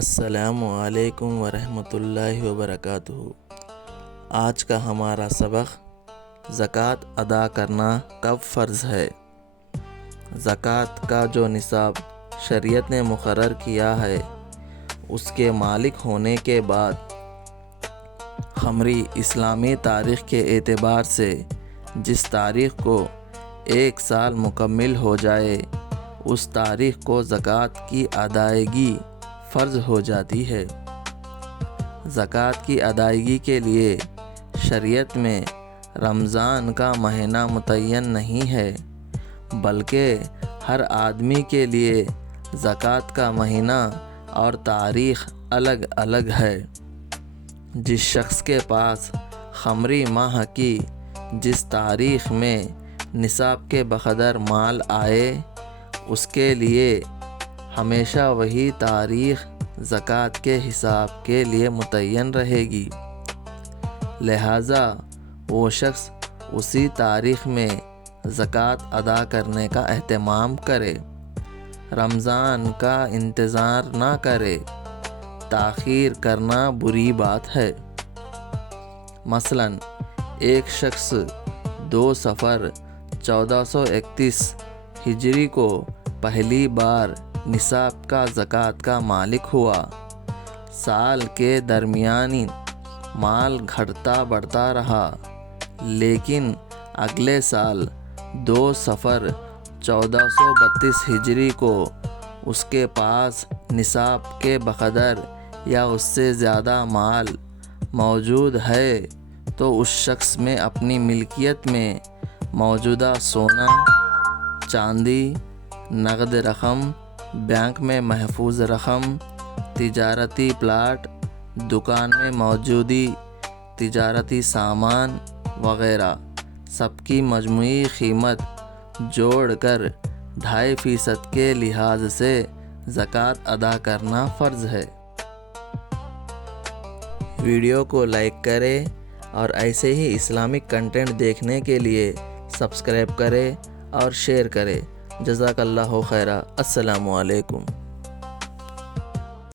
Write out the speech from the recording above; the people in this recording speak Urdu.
السلام علیکم ورحمۃ اللہ وبرکاتہ۔ آج کا ہمارا سبق زکوٰۃ ادا کرنا کب فرض ہے۔ زکوٰۃ کا جو نصاب شریعت نے مقرر کیا ہے، اس کے مالک ہونے کے بعد قمری اسلامی تاریخ کے اعتبار سے جس تاریخ کو 1 سال مکمل ہو جائے، اس تاریخ کو زکوٰۃ کی ادائیگی فرض ہو جاتی ہے۔ زکوٰۃ کی ادائیگی کے لیے شریعت میں رمضان کا مہینہ متعین نہیں ہے، بلکہ ہر آدمی کے لیے زکوٰۃ کا مہینہ اور تاریخ الگ الگ ہے۔ جس شخص کے پاس قمری ماہ کی جس تاریخ میں نصاب کے بقدر مال آئے، اس کے لیے ہمیشہ وہی تاریخ زکوٰۃ کے حساب کے لیے متعین رہے گی، لہٰذا وہ شخص اسی تاریخ میں زکوٰۃ ادا کرنے کا اہتمام کرے، رمضان کا انتظار نہ کرے۔ تاخیر کرنا بری بات ہے۔ مثلاً ایک شخص 2 صفر 1431 ہجری کو پہلی بار نصاب کا زکوٰۃ کا مالک ہوا۔ سال کے درمیان مال گھٹتا بڑھتا رہا، لیکن اگلے سال 2 صفر 1432 ہجری کو اس کے پاس نصاب کے بقدر یا اس سے زیادہ مال موجود ہے، تو اس شخص میں اپنی ملکیت میں موجودہ سونا، چاندی، نقد رقم، بینک میں محفوظ رقم، تجارتی پلاٹ، دکان میں موجودی تجارتی سامان وغیرہ سب کی مجموعی قیمت جوڑ کر 2.5% کے لحاظ سے زکوٰۃ ادا کرنا فرض ہے۔ ویڈیو کو لائک کریں اور ایسے ہی اسلامک کنٹینٹ دیکھنے کے لیے سبسکرائب کریں اور شیئر کریں۔ جزاک اللہ خیرا۔ السلام علیکم۔